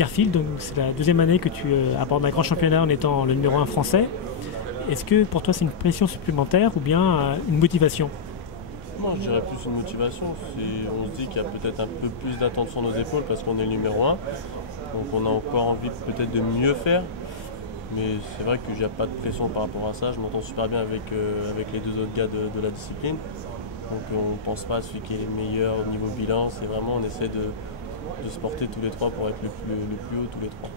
Garfield, c'est la deuxième année que tu abordes un grand championnat en étant le numéro 1 français. Est-ce que pour toi c'est une pression supplémentaire ou bien une motivation? Non, je dirais plus une motivation. On se dit qu'il y a peut-être un peu plus d'attente sur nos épaules parce qu'on est le numéro 1. Donc on a encore envie peut-être de mieux faire. Mais c'est vrai que j'ai pas de pression par rapport à ça. Je m'entends super bien avec les deux autres gars de la discipline. Donc on ne pense pas à celui qui est le meilleur au niveau bilan. C'est vraiment, on essaie de se porter tous les trois pour être le plus haut tous les trois.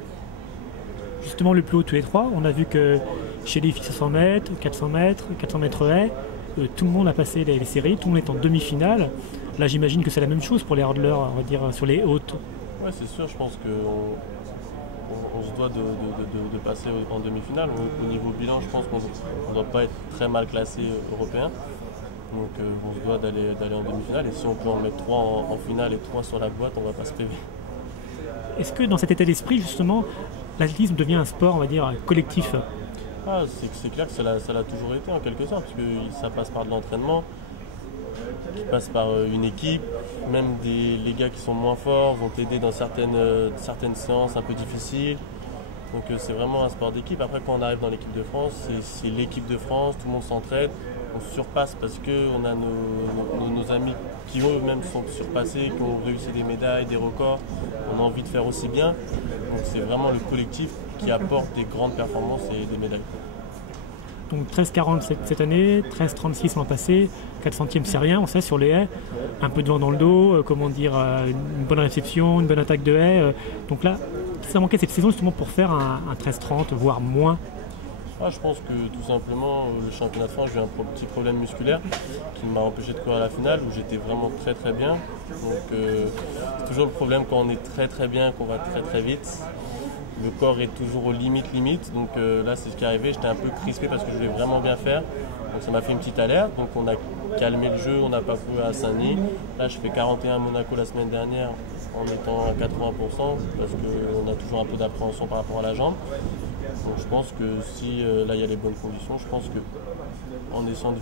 Justement, le plus haut tous les trois, on a vu que chez les filles 500 mètres, 400 mètres, 400 mètres haies, tout le monde a passé les séries, tout le monde est en demi-finale. Là, j'imagine que c'est la même chose pour les hurdlers, on va dire, sur les hautes. Ouais, c'est sûr, je pense qu'on se doit de passer en demi-finale. Au niveau bilan, je pense qu'on ne doit pas être très mal classé européen. Donc on se doit d'aller en demi-finale. Et si on peut en mettre 3 en finale et 3 sur la boîte, on ne va pas se priver. Est-ce que dans cet état d'esprit, justement, l'athlétisme devient un sport, on va dire, collectif? C'est clair que ça l'a toujours été en quelque sorte, parce que ça passe par de l'entraînement, qui passe par une équipe, même les gars qui sont moins forts vont t'aider dans certaines séances un peu difficiles. Donc c'est vraiment un sport d'équipe. Après quand on arrive dans l'équipe de France, c'est l'équipe de France, tout le monde s'entraide, on se surpasse parce qu'on a nos amis qui eux-mêmes sont surpassés, qui ont réussi des médailles, des records. On a envie de faire aussi bien. Donc c'est vraiment le collectif qui apporte des grandes performances et des médailles. Donc 13,40 cette année, 13,36 l'an passé, 4 centièmes c'est rien, on sait, sur les haies. Un peu de vent dans le dos, comment dire, une bonne réception, une bonne attaque de haies. Donc là, ça manquait cette saison justement pour faire un 13,30, voire moins. Je pense que tout simplement, le championnat de France, j'ai eu un petit problème musculaire qui m'a empêché de courir à la finale où j'étais vraiment très très bien. Donc c'est toujours le problème quand on est très très bien, qu'on va très très vite. Le corps est toujours aux limites. Donc là, c'est ce qui est arrivé. J'étais un peu crispé parce que je voulais vraiment bien faire. Donc ça m'a fait une petite alerte. Donc on a calmé le jeu, on n'a pas couru à Saint-Denis. Là, je fais 41 à Monaco la semaine dernière en étant à 80% parce qu'on a toujours un peu d'appréhension par rapport à la jambe. Donc je pense que si là il y a les bonnes conditions, je pense qu'en essayant de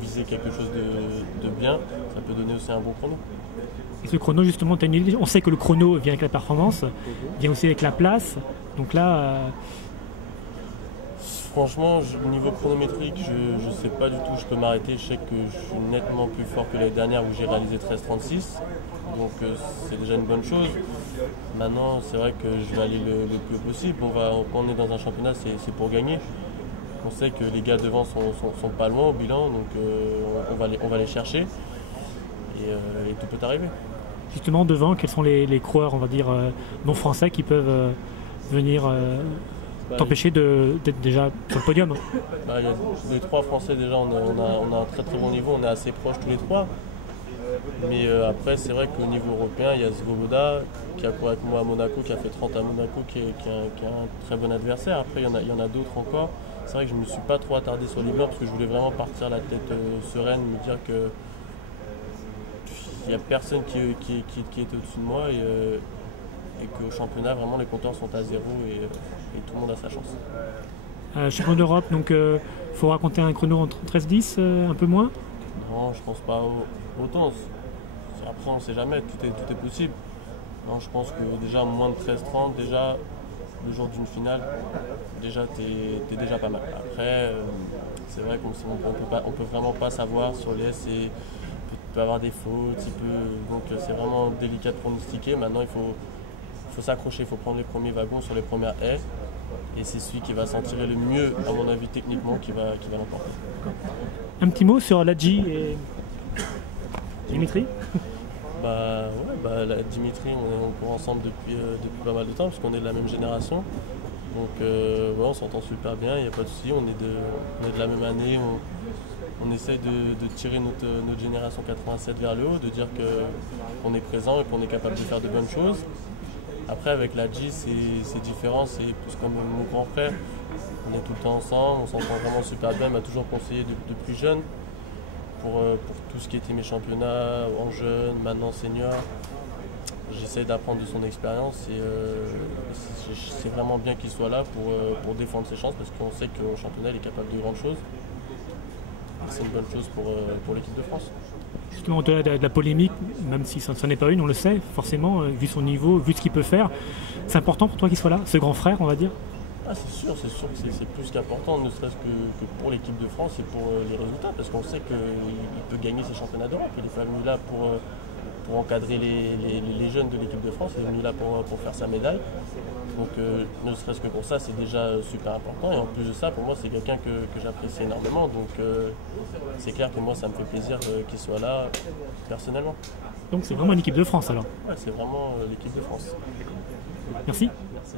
viser quelque chose de bien, ça peut donner aussi un bon chrono. Et ce chrono, justement, on sait que le chrono vient avec la performance, vient aussi avec la place. Donc là. Franchement, au niveau chronométrique, je ne sais pas du tout. Je peux m'arrêter. Je sais que je suis nettement plus fort que l'année dernière où j'ai réalisé 13,36. Donc c'est déjà une bonne chose. Maintenant, c'est vrai que je vais aller le plus haut possible. Quand on est dans un championnat, c'est pour gagner. On sait que les gars devant sont pas loin au bilan, donc on va les chercher. Et tout peut arriver. Justement, devant, quels sont les coureurs, on va dire, non français qui peuvent venir t'empêcher d'être déjà sur le podium? Il y a les 3 Français déjà, on a un très très bon niveau, on est assez proches tous les 3. Mais après, c'est vrai qu'au niveau européen, il y a Svoboda qui a couru avec moi à Monaco, qui a fait 30 à Monaco, qui est un très bon adversaire. Après, il y en a d'autres encore. C'est vrai que je ne me suis pas trop attardé sur les blancs parce que je voulais vraiment partir la tête sereine, me dire que il n'y a personne qui est au-dessus de moi et qu'au championnat, vraiment, les compteurs sont à 0 et tout le monde a sa chance. Champion d'Europe, donc il faut raconter un chrono en 13-10, un peu moins? Non, je pense pas autant. Après, on ne sait jamais, tout est possible. Non, je pense que déjà moins de 13-30, déjà le jour d'une finale, déjà t'es déjà pas mal. Après, c'est vrai qu'on peut vraiment pas savoir sur les S, il peut avoir des fautes, donc c'est vraiment délicat de pronostiquer. Maintenant, il faut s'accrocher, il faut prendre les premiers wagons sur les premières haies. Et c'est celui qui va s'en tirer le mieux, à mon avis, techniquement, qui va l'emporter. Un petit mot sur Ladji et Dimitri? Dimitri, on court ensemble depuis pas mal de temps, parce qu'on est de la même génération. Donc on s'entend super bien, il n'y a pas de souci, on est de la même année. On essaye de tirer notre génération 87 vers le haut, de dire qu'on est présent et qu'on est capable de faire de bonnes choses. Après, avec Ladji, c'est différent, c'est plus comme mon grand frère. On est tout le temps ensemble, on s'entend vraiment super bien. Il m'a toujours conseillé de plus jeune pour tout ce qui était mes championnats en jeune, maintenant senior. J'essaie d'apprendre de son expérience et c'est vraiment bien qu'il soit là pour défendre ses chances parce qu'on sait qu'au championnat, il est capable de grandes choses. C'est une bonne chose pour l'équipe de France. Justement, au-delà de la polémique, même si ça n'est pas une, on le sait, forcément, vu son niveau, vu ce qu'il peut faire, c'est important pour toi qu'il soit là, ce grand frère, on va dire? Ah, c'est sûr que c'est plus qu'important, ne serait-ce que pour l'équipe de France et pour les résultats, parce qu'on sait qu'il peut gagner ces championnats d'Europe. Il n'est pas venu là pour encadrer les jeunes de l'équipe de France, il est venu là pour faire sa médaille. Donc ne serait-ce que pour ça, c'est déjà super important. Et en plus de ça, pour moi, c'est quelqu'un que j'apprécie énormément. Donc c'est clair que moi, ça me fait plaisir qu'il soit là, personnellement. Donc c'est vraiment l'équipe de France alors. Ouais, c'est vraiment l'équipe de France. Merci. Merci.